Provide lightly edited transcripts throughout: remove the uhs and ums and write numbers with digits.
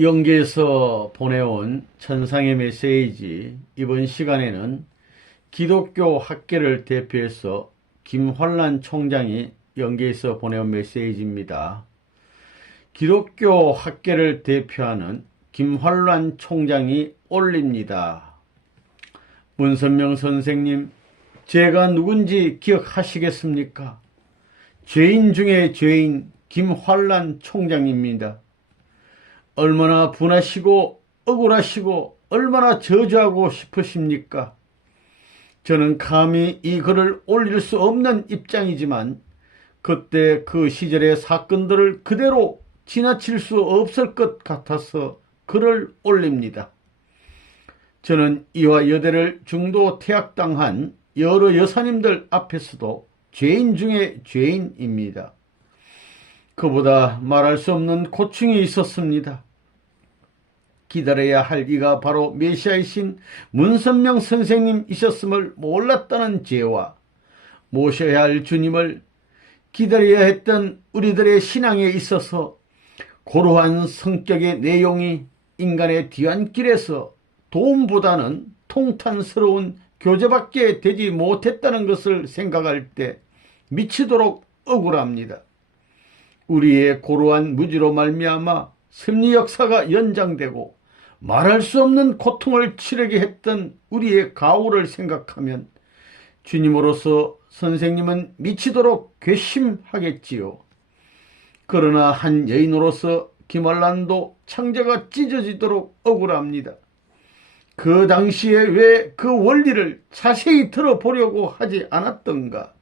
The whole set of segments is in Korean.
영계에서 보내온 천상의 메시지. 이번 시간에는 기독교 학계를 대표해서 김환란 총장이 영계에서 보내온 메시지입니다. 기독교 학계를 대표하는 김환란 총장이 올립니다. 문선명 선생님, 제가 누군지 기억하시겠습니까? 죄인 중에 죄인 김환란 총장입니다. 얼마나 분하시고 억울하시고 얼마나 저주하고 싶으십니까? 저는 감히 이 글을 올릴 수 없는 입장이지만 그때 그 시절의 사건들을 그대로 지나칠 수 없을 것 같아서 글을 올립니다. 저는 이와 여대를 중도 퇴학당한 여러 여사님들 앞에서도 죄인 중에 죄인입니다. 그보다 말할 수 없는 고충이 있었습니다. 기다려야 할 이가 바로 메시아이신 문선명 선생님이셨음을 몰랐다는 죄와 모셔야 할 주님을 기다려야 했던 우리들의 신앙에 있어서 고루한 성격의 내용이 인간의 뒤안길에서 도움보다는 통탄스러운 교제밖에 되지 못했다는 것을 생각할 때 미치도록 억울합니다. 우리의 고루한 무지로 말미암아 섭리 역사가 연장되고 말할 수 없는 고통을 치르게 했던 우리의 가오를 생각하면 주님으로서 선생님은 미치도록 괘씸하겠지요. 그러나 한 여인으로서 김환란도 창자가 찢어지도록 억울합니다. 그 당시에 왜 그 원리를 자세히 들어보려고 하지 않았던가?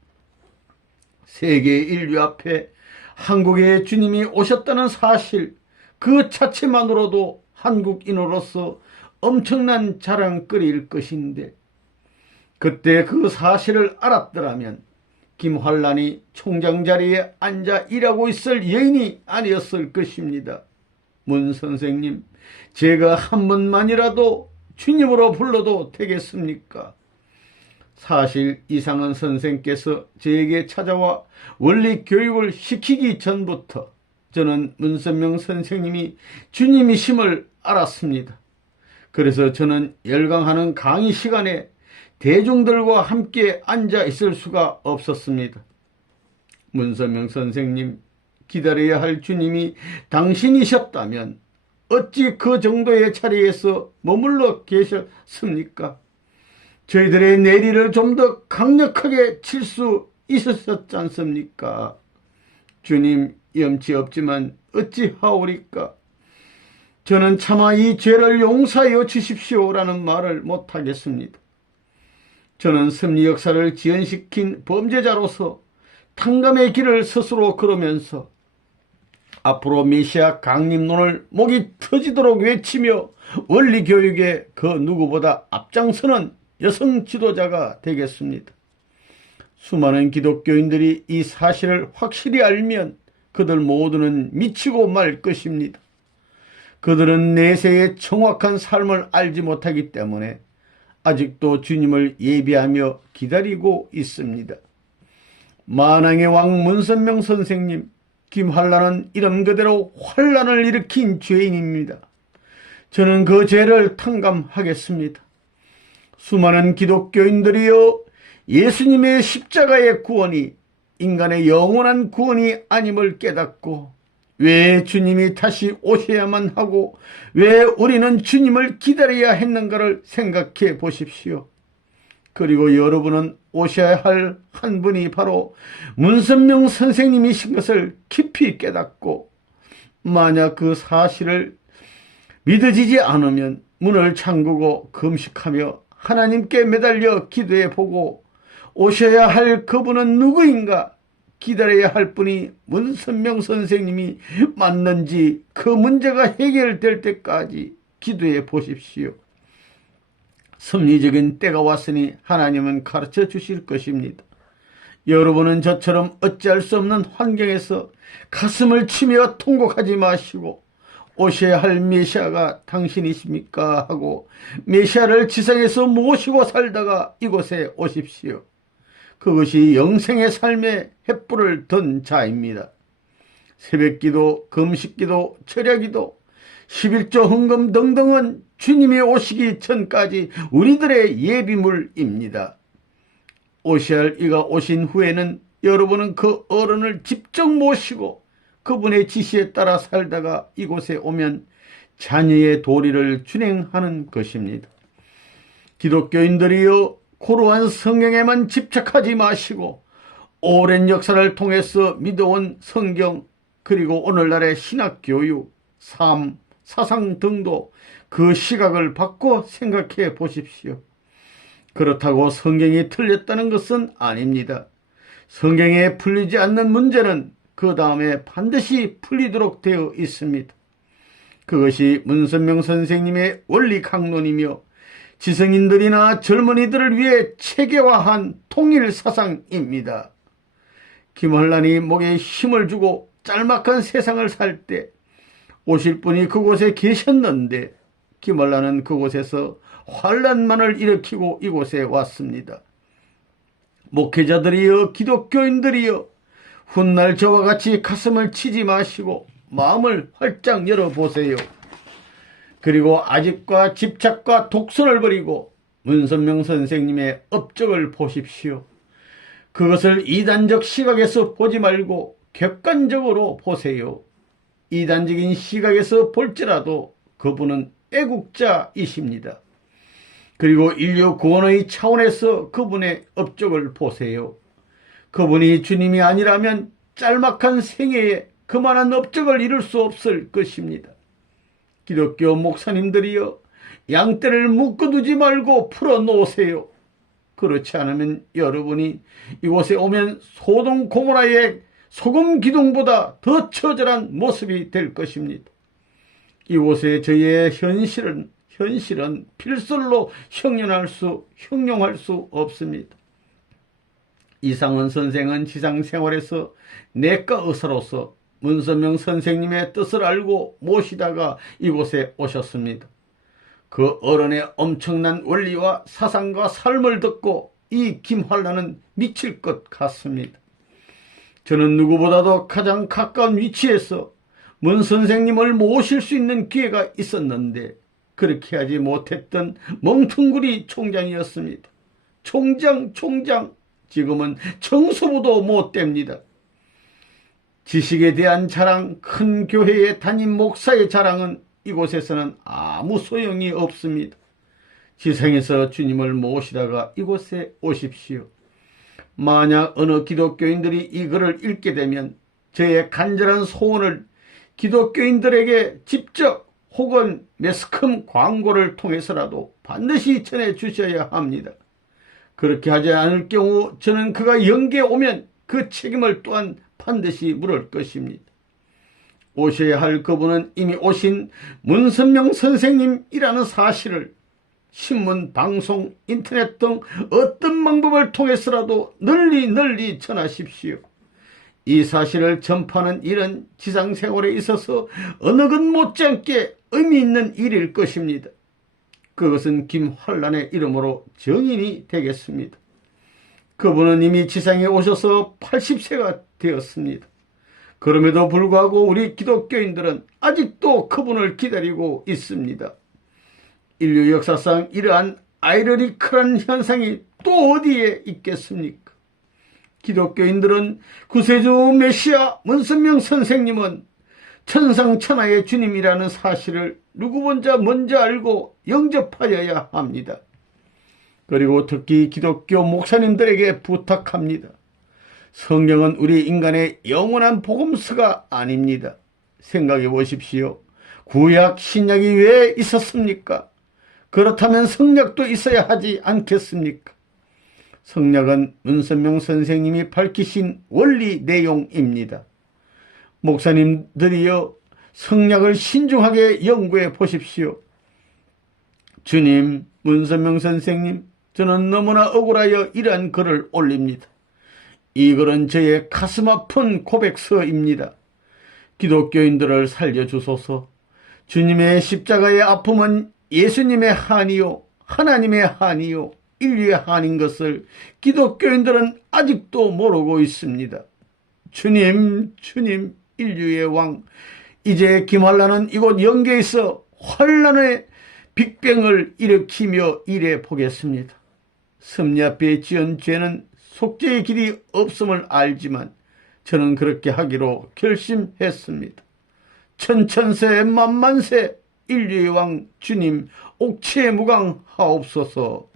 세계 인류 앞에 한국의 주님이 오셨다는 사실 그 자체만으로도 한국인으로서 엄청난 자랑거리일 것인데 그때 그 사실을 알았더라면 김환란이 총장 자리에 앉아 일하고 있을 여인이 아니었을 것입니다. 문 선생님, 제가 한 번만이라도 주님으로 불러도 되겠습니까? 사실 이상한 선생께서 저에게 찾아와 원리 교육을 시키기 전부터 저는 문선명 선생님이 주님이심을 알았습니다. 그래서 저는 열강하는 강의 시간에 대중들과 함께 앉아 있을 수가 없었습니다. 문선명 선생님, 기다려야 할 주님이 당신이셨다면 어찌 그 정도의 자리에서 머물러 계셨습니까? 저희들의 내리를 좀 더 강력하게 칠 수 있었지 않습니까? 주님, 염치 없지만 어찌하오리까? 저는 차마 이 죄를 용서하여 주십시오라는 말을 못하겠습니다. 저는 섭리 역사를 지연시킨 범죄자로서 탕감의 길을 스스로 걸으면서 앞으로 메시아 강림론을 목이 터지도록 외치며 원리교육에 그 누구보다 앞장서는 여성 지도자가 되겠습니다. 수많은 기독교인들이 이 사실을 확실히 알면 그들 모두는 미치고 말 것입니다. 그들은 내세의 정확한 삶을 알지 못하기 때문에 아직도 주님을 예비하며 기다리고 있습니다. 만왕의 왕 문선명 선생님, 김환란은 이름 그대로 환란을 일으킨 죄인입니다. 저는 그 죄를 탕감하겠습니다. 수많은 기독교인들이여, 예수님의 십자가의 구원이 인간의 영원한 구원이 아님을 깨닫고 왜 주님이 다시 오셔야만 하고 왜 우리는 주님을 기다려야 했는가를 생각해 보십시오. 그리고 여러분은 오셔야 할 한 분이 바로 문선명 선생님이신 것을 깊이 깨닫고 만약 그 사실을 믿어지지 않으면 문을 잠그고 금식하며 하나님께 매달려 기도해 보고 오셔야 할 그분은 누구인가, 기다려야 할 분이 문선명 선생님이 맞는지 그 문제가 해결될 때까지 기도해 보십시오. 섭리적인 때가 왔으니 하나님은 가르쳐 주실 것입니다. 여러분은 저처럼 어찌할 수 없는 환경에서 가슴을 치며 통곡하지 마시고 오셔야 할 메시아가 당신이십니까 하고 메시아를 지상에서 모시고 살다가 이곳에 오십시오. 그것이 영생의 삶에 횃불을 든 자입니다. 새벽기도, 금식기도, 철야기도, 11조 헌금 등등은 주님이 오시기 전까지 우리들의 예비물입니다. 오시할 이가 오신 후에는 여러분은 그 어른을 직접 모시고 그분의 지시에 따라 살다가 이곳에 오면 자녀의 도리를 준행하는 것입니다. 기독교인들이여, 고루한 성경에만 집착하지 마시고 오랜 역사를 통해서 믿어온 성경, 그리고 오늘날의 신학교육, 삶, 사상 등도 그 시각을 바꿔 생각해 보십시오. 그렇다고 성경이 틀렸다는 것은 아닙니다. 성경에 풀리지 않는 문제는 그 다음에 반드시 풀리도록 되어 있습니다. 그것이 문선명 선생님의 원리 강론이며 지성인들이나 젊은이들을 위해 체계화한 통일 사상입니다. 김환란이 목에 힘을 주고 짤막한 세상을 살 때 오실 분이 그곳에 계셨는데 김환란은 그곳에서 환란만을 일으키고 이곳에 왔습니다. 목회자들이여, 기독교인들이여, 훗날 저와 같이 가슴을 치지 마시고 마음을 활짝 열어보세요. 그리고 아집과 집착과 독선을 버리고 문선명 선생님의 업적을 보십시오. 그것을 이단적 시각에서 보지 말고 객관적으로 보세요. 이단적인 시각에서 볼지라도 그분은 애국자이십니다. 그리고 인류 구원의 차원에서 그분의 업적을 보세요. 그분이 주님이 아니라면 짤막한 생애에 그만한 업적을 이룰 수 없을 것입니다. 기독교 목사님들이여, 양떼를 묶어두지 말고 풀어놓으세요. 그렇지 않으면 여러분이 이곳에 오면 소돔 고모라의 소금 기둥보다 더 처절한 모습이 될 것입니다. 이곳에 저희의 현실은 필설로 형용할 수 없습니다. 이상원 선생은 지상생활에서 내과 의사로서 문선명 선생님의 뜻을 알고 모시다가 이곳에 오셨습니다. 그 어른의 엄청난 원리와 사상과 삶을 듣고 이 김환란은 미칠 것 같습니다. 저는 누구보다도 가장 가까운 위치에서 문 선생님을 모실 수 있는 기회가 있었는데 그렇게 하지 못했던 멍텅구리 총장이었습니다. 총장, 지금은 청소부도 못 됩니다. 지식에 대한 자랑, 큰 교회의 담임 목사의 자랑은 이곳에서는 아무 소용이 없습니다. 지상에서 주님을 모시다가 이곳에 오십시오. 만약 어느 기독교인들이 이 글을 읽게 되면 저의 간절한 소원을 기독교인들에게 직접 혹은 매스컴 광고를 통해서라도 반드시 전해주셔야 합니다. 그렇게 하지 않을 경우 저는 그가 영계에 오면 그 책임을 또한 반드시 물을 것입니다. 오셔야 할 그분은 이미 오신 문선명 선생님이라는 사실을 신문, 방송, 인터넷 등 어떤 방법을 통해서라도 널리 전하십시오. 이 사실을 전파하는 일은 지상생활에 있어서 어느 것 못지않게 의미 있는 일일 것입니다. 그것은 김환란의 이름으로 정인이 되겠습니다. 그분은 이미 지상에 오셔서 80세가 되었습니다. 그럼에도 불구하고 우리 기독교인들은 아직도 그분을 기다리고 있습니다. 인류 역사상 이러한 아이러니컬한 현상이 또 어디에 있겠습니까? 기독교인들은 구세주 메시아 문선명 선생님은 천상천하의 주님이라는 사실을 누구보다 먼저 알고 영접하여야 합니다. 그리고 특히 기독교 목사님들에게 부탁합니다. 성경은 우리 인간의 영원한 복음서가 아닙니다. 생각해 보십시오. 구약, 신약이 왜 있었습니까? 그렇다면 성약도 있어야 하지 않겠습니까? 성약은 문선명 선생님이 밝히신 원리 내용입니다. 목사님들이여, 성약을 신중하게 연구해 보십시오. 주님, 문선명 선생님, 저는 너무나 억울하여 이러한 글을 올립니다. 이 글은 저의 가슴 아픈 고백서입니다. 기독교인들을 살려주소서. 주님의 십자가의 아픔은 예수님의 한이요, 하나님의 한이요, 인류의 한인 것을 기독교인들은 아직도 모르고 있습니다. 주님, 인류의 왕, 이제 김환란은 이곳 영계에 있어 환란의 빅뱅을 일으키며 일해 보겠습니다. 섭리 앞에 지은 죄는 속죄의 길이 없음을 알지만 저는 그렇게 하기로 결심했습니다. 천천세 만만세 인류의 왕 주님 옥체무강하옵소서.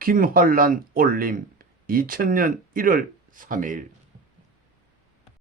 김환란 올림 2000년 1월 3일